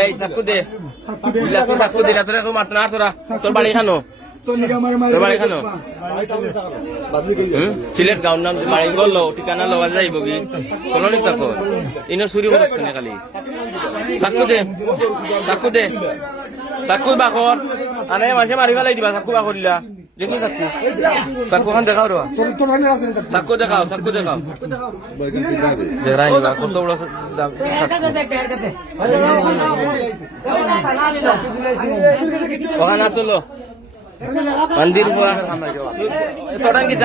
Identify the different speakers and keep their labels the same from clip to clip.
Speaker 1: এই চাকু দে। তোর চাকু দিলা তোর না তোরা। তোর বাড়ি খানো তোর বাড়ি খানো সিলেট গাঁৱৰ নাম মাৰি গ'ল ঠিকানা লোৱা যাইব কি? কলনি তাক ইনো চুৰি কৰিছ নে কালি চাকু দে চাকু দে। চাকু বাখৰ আনে মানুহে মাৰি পেলাই দিবা চাকু বাখৰ দিলা। দেখি চাকু চাকুখন দেখাও ৰ চাকু। দেখাও চাকু দেখাও। দেখাই নিবা কত বড় চাকু। ওখানে তুলো। মন্দির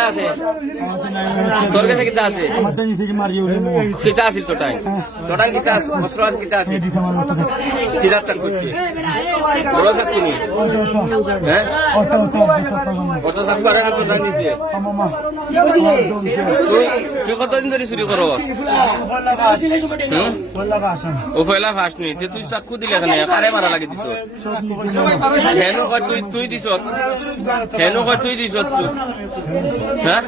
Speaker 1: আছে? তোর কাছে আছে? কিতা আছিল তোটাই তোটাই আছে? হ্যাঁ? তুই কতদিন ধরে চুরি করো ও পয়লা ফার্স্ট নি তুই চাকু দিলে মারা লাগি দিছ তুই তুই দিছ হেনু কয় তুই দিছ হ্যাঁ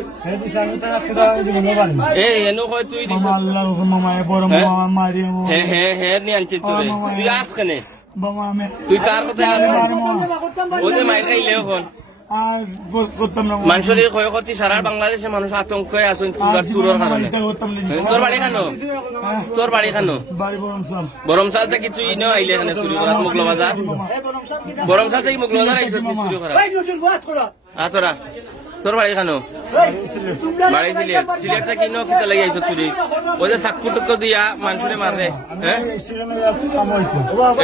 Speaker 1: এ হেনু কয় তুই দিছ। হে? হে হে নি আনছে তুই তুই আস কেনে? তুই তার কথা আস ও যে এখন মানুষের ক্ষয়ক্ষতি সারা বাংলাদেশে মানুষ আতঙ্ক আছে চুরার চুরের কারণে। তোর বাড়ি খানো তোর বাড়ি খানো বরমসাল থেকে তুই ন আইলে এখানে চুরি করাত মুগলো বাজার? বরমসাল থেকে মুগলো বাজার আইসি চুরি করা। আতরা তোর বাড়ি খানো বাড়ি সিলেট। সিলেট থেকে ন কিতা লাগি আইসত চুরি? ও যে চাকু টুকু দিয়া মানুষের মারে হ্যাঁ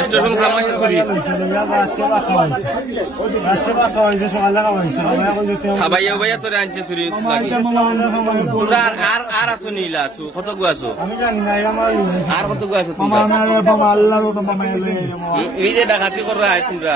Speaker 1: স্টেশন খামাইছে চুরি? খাবাইয়া উবাইয়া তোরে আনছে চুরি তোরা আর আছো নিলা আছো? কত গু আছো? আর কত গু আছো এই যে ডাকাতি করা হয় তোমরা।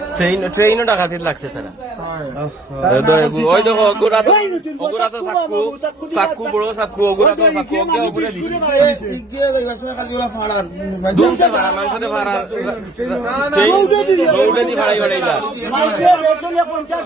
Speaker 1: ট্রেন ট্রেনও ডাকাতির লাগছে তারা। ওই দেখো ওগুরা তো ওগুরা তো চাকু চাকু বড় চাকু ওগুরা তো চাকু ওকে ওগুরা দিছি। দুমছে ভাড়া মাংসতে ভাড়া রৌডে দি ভাড়াই ভাড়াইলা
Speaker 2: মানুষের রেশনে পঞ্চাশ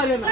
Speaker 2: মারিয়েন না